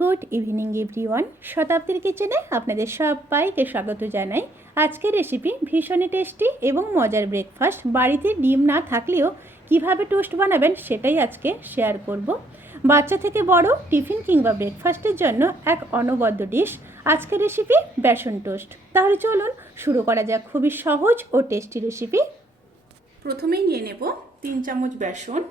Good evening everyone. শতাব্দীর কিচেনে আপনাদের সবাইকে স্বাগত জানাই। আজকের রেসিপি ভীষণই টেস্টি এবং মজার ব্রেকফাস্ট। বাড়িতে ডিম না থাকলেও কিভাবে টোস্ট বানাবেন সেটাই আজকে শেয়ার করব। বাচ্চা থেকে বড় টিফিন কিংবা ব্রেকফাস্টের জন্য এক অনবদ্য ডিশ আজকের রেসিপি বেসন টোস্ট। তাহলে চলুন শুরু করা যাক খুবই সহজ ও টেস্টি রেসিপি। প্রথমেই নিয়ে নেব 3 চামচ বেসন।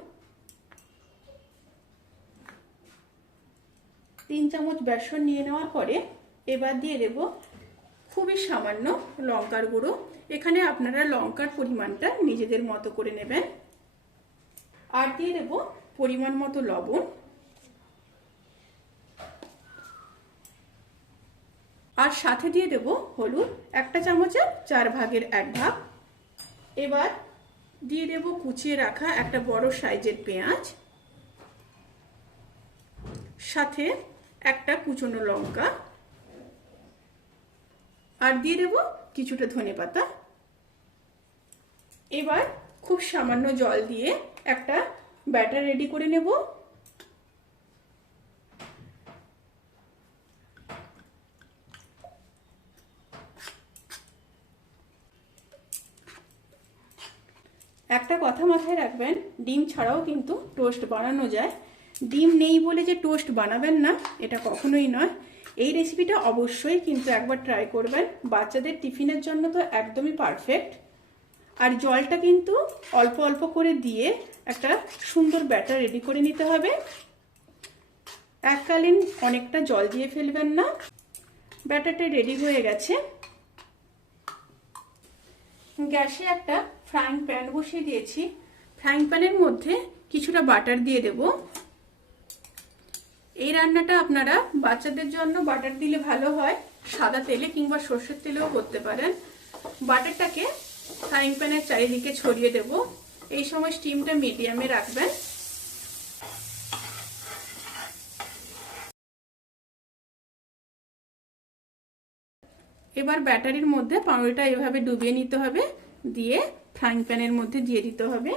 3 চামচ বেসন নিয়ে নেওয়ার পরে এবার দিয়ে দেব খুবই সামান্য লঙ্কার গুঁড়ো। এখানে আপনারা লঙ্কার পরিমাণটা নিজেদের মতো করে নেবেন। আর দিয়ে দেব পরিমাণ মতো লবণ। আর সাথে দিয়ে দেব হলুদ, 1 চামচের 4 ভাগের 1 ভাগ। এবার দিয়ে দেব কুচিয়ে রাখা একটা বড় সাইজের পেঁয়াজ, সাথে একটা কুচনো লঙ্কা, আর দিয়ে দেব কিছুটা ধনেপাতা। এবার খুব সামান্য জল দিয়ে একটা ব্যাটার রেডি করে নেব। একটা কথা মাথায় রাখবেন, ডিম ছাড়াও কিন্তু টোস্ট বানানো যায়। ডিম নেই বলে যে টোস্ট বানাবেন না, এটা কখনোই নয়। এই রেসিপিটা অবশ্যই কিন্তু একবার ট্রাই করবেন। বাচ্চাদের টিফিনের জন্য তো একদমই পারফেক্ট। আর জলটা কিন্তু অল্প অল্প করে দিয়ে একটা সুন্দর ব্যাটার রেডি করে নিতে হবে। এককালীন অনেকটা জল দিয়ে ফেলবেন না। ব্যাটারটা রেডি হয়ে গেছে। গ্যাসে একটা ফ্রাইং প্যান বসিয়ে দিয়েছি। ফ্রাইং প্যানের মধ্যে কিছুটা বাটার দিয়ে দেব। এই রান্নাটা আপনারা বাচ্চাদের জন্য বাটার দিলে ভালো হয়, সাদা তেলে কিংবা সর্ষের তেলেও করতে পারেন। বাটারটাকে ফ্রাইং প্যানের চারিদিকে ছড়িয়ে দেব। এই সময় স্টিমটা মিডিয়ামে রাখবেন। এবার ব্যাটারির মধ্যে পাউরুটিটা এভাবে ডুবিয়ে নিতে হবে, দিয়ে ফ্রাইং প্যানের মধ্যে দিয়ে দিতে হবে।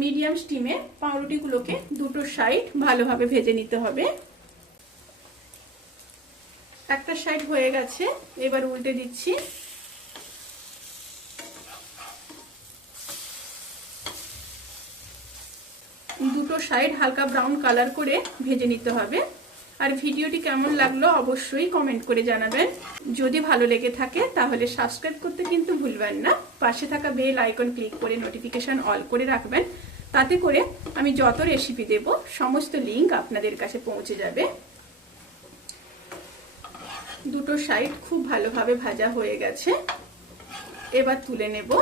মিডিয়াম স্টিমে পাউরুটিগুলোকে দুটো সাইড ভালোভাবে ভেজে নিতে হবে। একটা সাইড হয়ে গেছে, এবার উল্টে দিচ্ছি। দুটো সাইড হালকা ব্রাউন কালার করে ভেজে নিতে হবে। আর ভিডিওটি কেমন লাগলো অবশ্যই কমেন্ট করে জানাবেন। যদি ভালো লেগে থাকে তাহলে সাবস্ক্রাইব করতে কিন্তু ভুলবেন না। পাশে থাকা বেল আইকন ক্লিক করে নোটিফিকেশন অল করে রাখবেন। তাতে করে আমি যত রেসিপি দেব সমস্ত লিংক আপনাদের কাছে পৌঁছে যাবে। দুটো সাইড খুব ভালোভাবে ভাজা হয়ে গেছে, এবার তুলে নেব।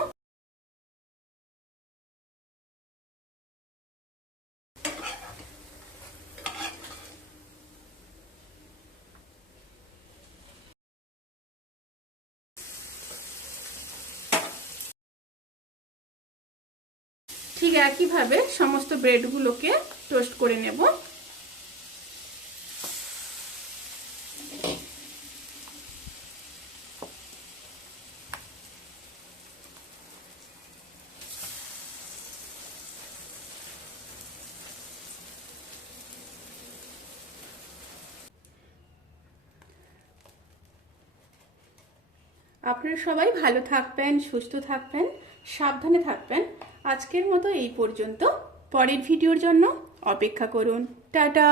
ঠিক একইভাবে সমস্ত ব্রেডগুলোকে টোস্ট করে নেব। আপনারা সবাই ভালো থাকবেন, সুস্থ থাকবেন, সাবধানে থাকবেন। আজকের মতো এই পর্যন্ত। পরের ভিডিওর জন্য অপেক্ষা করুন। টাটা।